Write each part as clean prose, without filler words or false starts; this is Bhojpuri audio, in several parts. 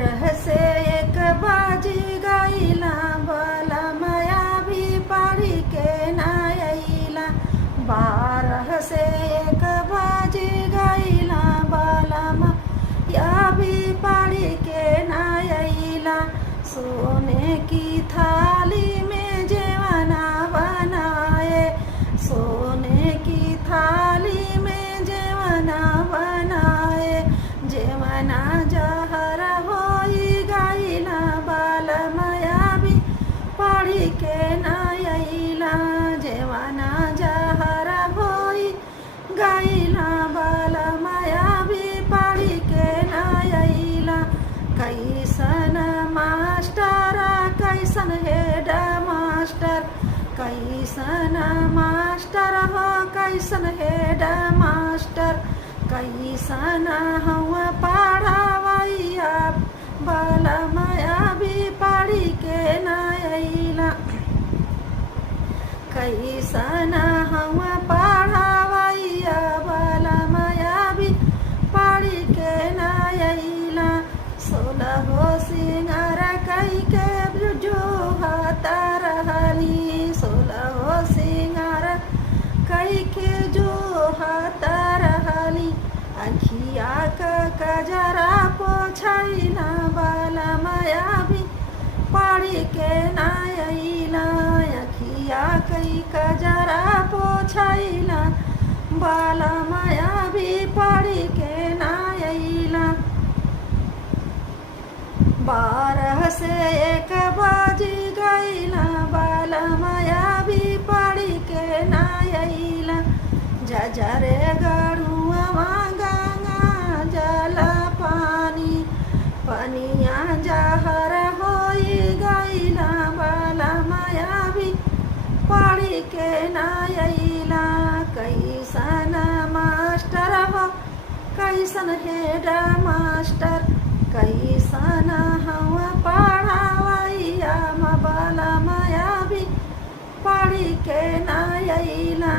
बारह से एक बाजी गईला बलमया भी पढ़ी के ना अइला। बारह से एक बाजी गईला बलमया भी पढ़ी के ना अइला। सोने की थाली में जेवना बनाए, सोने की थाली में जेवना बनाए। जेवना जहर होई गईला बलमया भी पढ़ी के ना अइला। जेवना जहर होई गईला बलमया भी पढ़ी के ना अइला। कैसन मास्टर कैसन हेड मास्टर, कैसन मास्टर हो कैसन हेड मास्टर। कैसन हुआ पढ़ावैया बलमया भी पढ़ी के ना अइला। कैसन हुआ पढ़ावैया बलमया भी पढ़ी के ना अइला। सोलहो सिंगार कई के जोहता रहली, सोलहो सिंगार कई के जोहता रहली। अखिया का कजरा पोछैला बलमया भी पढ़ी के ना अइला। अखिया कई कजरा पोछैला बलमया भी पढ़ी के ना अइला। बारह से एक बाजी गईला बलमया भी पढ़ी के ना अइला। जजरे गढ़ुआ गंगा जल पानी, पनिया जहर होई गईला बलमया भी पढ़ी के ना अइला। कैसन मास्टर हो कैसन हेड मास्टर, कैसन हुआ पढ़ावैया बलमया भी पढ़ी के ना अइला।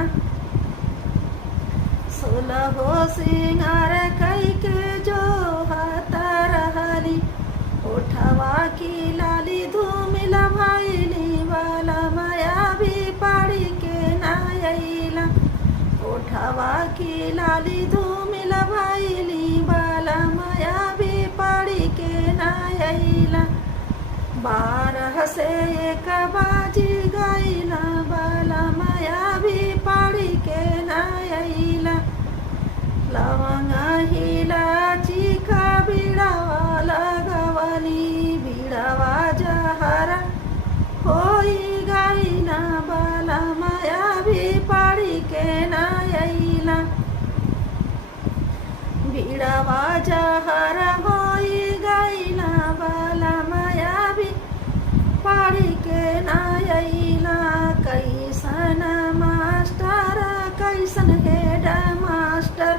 सोलहो सिंगार कई के जोहता रहली, ओठवा की लाली धूमिल भइली बलमया भी पढ़ी के ना अइला। ओठवा की लाली धूमिल भइली बलमया भी पढ़ी के ना अइला। बारह से एक बाजी गईला बलमया भी पढ़ी के ना अइला। लवंग इलायची का बिड़वा लगवली, बिड़वा जहर होई गईला बलमया भी पढ़ी के ना अइला। बिड़वा जहर होई गईला बलमया भी पढ़ी के ना अइला। कैसन मास्टर कैसन हेड मास्टर,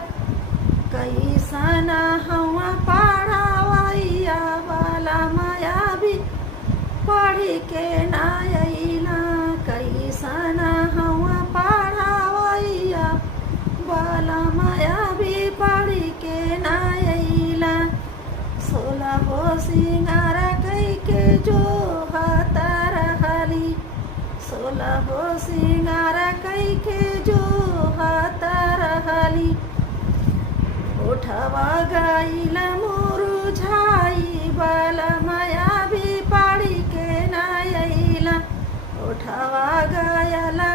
कैसन हुआ पढ़ावैया बलमया भी पढ़ी के ना अइला। कैसन हुआ पढ़ावैया बलमया भी पढ़ी के ना अइला। सोलहो सिंगार कई के जोहता रहली, सोलहो सिंगार कई के जोहता रहली। ओठवा गईला मुरझाई बलमया भी पढ़ी के ना अइला। ओठवा गयला